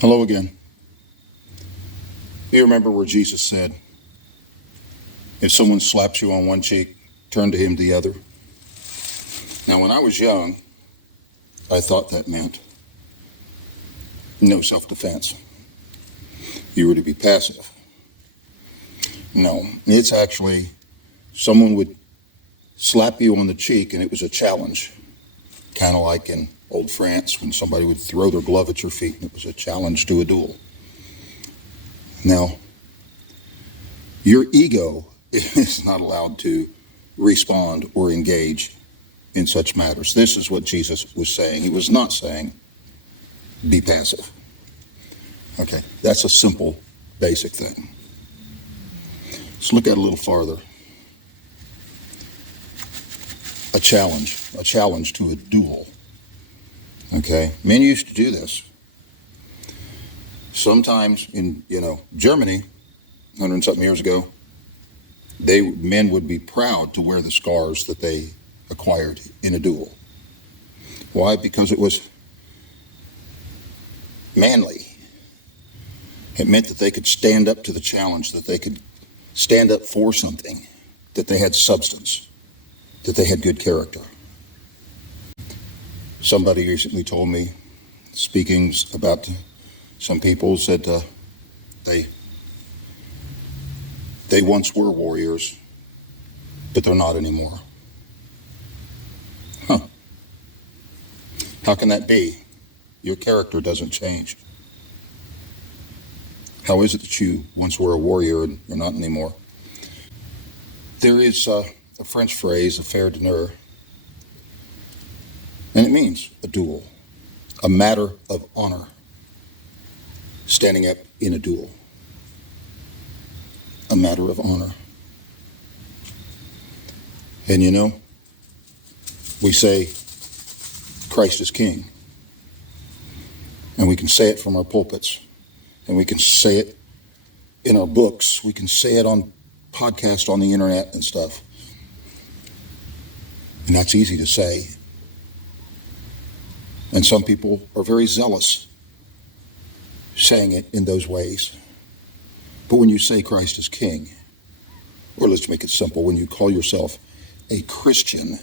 Hello again. You remember where Jesus said, if someone slaps you on one cheek, turn to him the other? Now, when I was young, I thought that meant no self-defense. You were to be passive. No, it's actually someone would slap you on the cheek and it was a challenge. Kind of like in old France when somebody would throw their glove at your feet and it was a challenge to a duel. Now, your ego is not allowed to respond or engage in such matters. This is what Jesus was saying. He was not saying, be passive. Okay, that's a simple, basic thing. Let's look at it a little farther. A challenge to a duel. Okay, men used to do this. Sometimes in, Germany, 100 and something years ago, men would be proud to wear the scars that they acquired in a duel. Why? Because it was manly. It meant that they could stand up to the challenge, that they could stand up for something, that they had substance, that they had good character. Somebody recently told me, speaking about some people, said they once were warriors, but they're not anymore. Huh. How can that be? Your character doesn't change. How is it that you once were a warrior and you're not anymore? There is a French phrase, affaire d'honneur, and it means a duel, a matter of honor, standing up in a duel, a matter of honor. And we say Christ is King, and we can say it from our pulpits, and we can say it in our books, we can say it on podcasts on the internet and stuff. And that's easy to say. And some people are very zealous saying it in those ways. But when you say Christ is King, or let's make it simple, when you call yourself a Christian,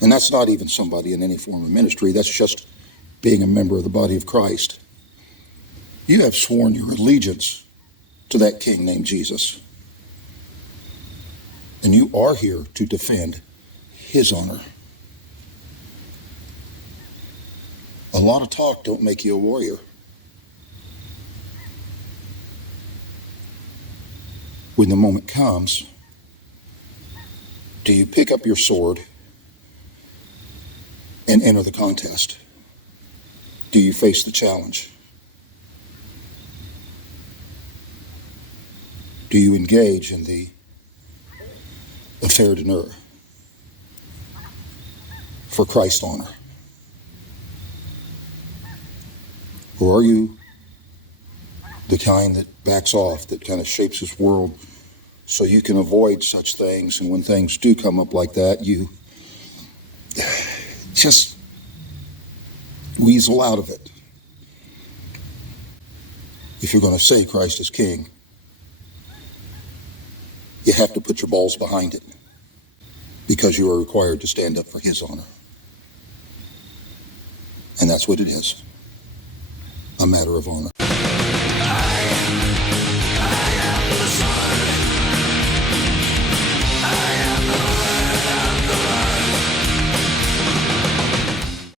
and that's not even somebody in any form of ministry, that's just being a member of the body of Christ, you have sworn your allegiance to that King named Jesus. And you are here to defend his honor. A lot of talk don't make you a warrior. When the moment comes, do you pick up your sword and enter the contest? Do you face the challenge? Do you engage in the affaire d'honneur for Christ's honor? Or are you the kind that backs off, that kind of shapes his world so you can avoid such things, and when things do come up like that, you just weasel out of it? If you're going to say Christ is King, you have to put your balls behind it, because you are required to stand up for his honor. And that's what it is, a matter of honor.